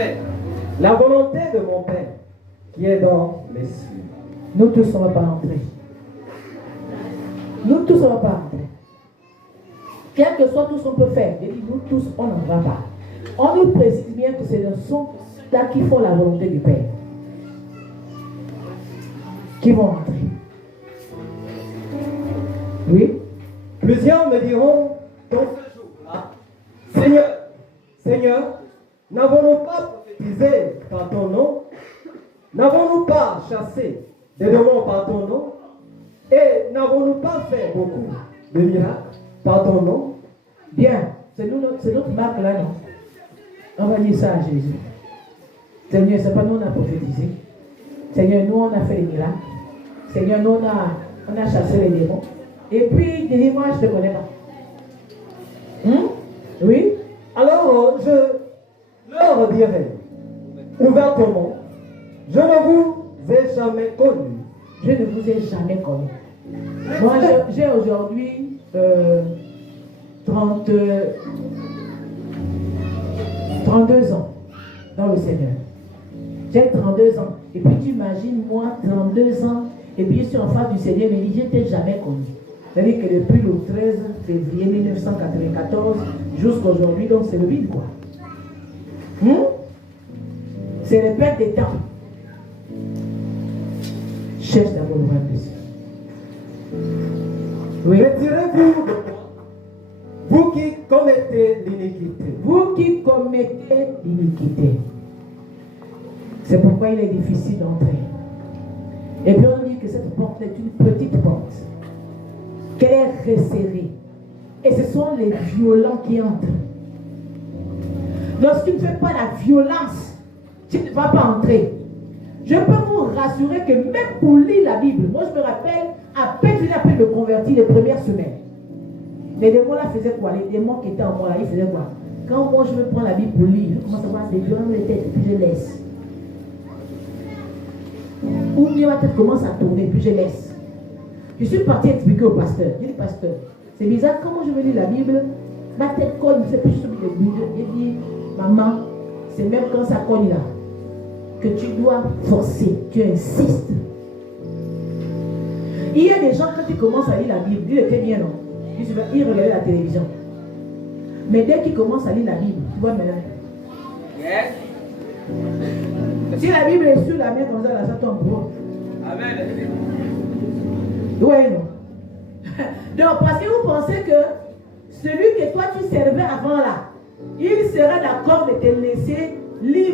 faire la volonté de mon Père qui est dans les cieux. Nous tous, on ne va pas entrer. Nous tous, on ne va pas entrer. Quel que soit tout ce qu'on peut faire, je dis, nous tous, on n'en va pas. On nous précise bien que ce sont ceux-là qui font la volonté du Père qui vont entrer. Oui. Plusieurs me diront dans ce jour-là, Seigneur, Seigneur, n'avons-nous pas prophétisé par ton nom? N'avons-nous pas chassé des démons par ton nom? Et n'avons-nous pas fait beaucoup de miracles par ton nom? Bien, c'est notre marque là, non? On va dire ça à Jésus. Seigneur, ce n'est pas nous on a prophétisé. Seigneur, nous on a fait les miracles. Seigneur, nous on a chassé les démons. Et puis, dis-moi, je ne te connais pas. Oui? Alors, je leur dirai ouvertement, je ne vous ai jamais connu. Je ne vous ai jamais connu. Moi, j'ai aujourd'hui 32 ans dans le Seigneur. J'ai 32 ans. Et puis tu imagines, moi, 32 ans, et puis je suis en face du Seigneur, mais je ne t'ai jamais connu. C'est-à-dire que depuis le 13 février 1994 jusqu'à aujourd'hui, donc c'est le vide, quoi. C'est le perte des temps. Cherche d'abord le royaume des cieux. Oui. Retirez-vous de moi, vous qui commettez l'iniquité. Vous qui commettez l'iniquité. C'est pourquoi il est difficile d'entrer. Et puis on dit que cette porte est une petite porte. Qu'elle est resserrée. Et ce sont les violents qui entrent. Lorsque tu ne fais pas la violence, tu ne vas pas entrer. Je peux vous rassurer que même pour lire la Bible, moi je me rappelle, à peine je n'ai me convertir les premières semaines. Les démons là faisaient quoi? Les démons qui étaient en moi là, ils faisaient quoi? Quand moi je me prends la Bible pour lire, je commence à voir des violents dans les têtes, puis je laisse. Ou bien ma tête commence à tourner, puis je laisse. Je suis parti expliquer au pasteur. Je dis, pasteur, c'est bizarre, comment je veux lire la Bible, ma tête cogne, c'est plus sur le but. Je dis, maman, c'est même quand ça cogne là, que tu dois forcer, tu insistes. Il y a des gens, quand ils commencent à lire la Bible, il était bien, non? Ils regardaient la télévision. Mais dès qu'ils commencent à lire la Bible, tu vois maintenant. Yes. Si la Bible est sur la main comme ça, là, ça tombe gros. Amen. Oui, non. Donc, parce que vous pensez que celui que toi tu servais avant là, il sera d'accord de te laisser libre.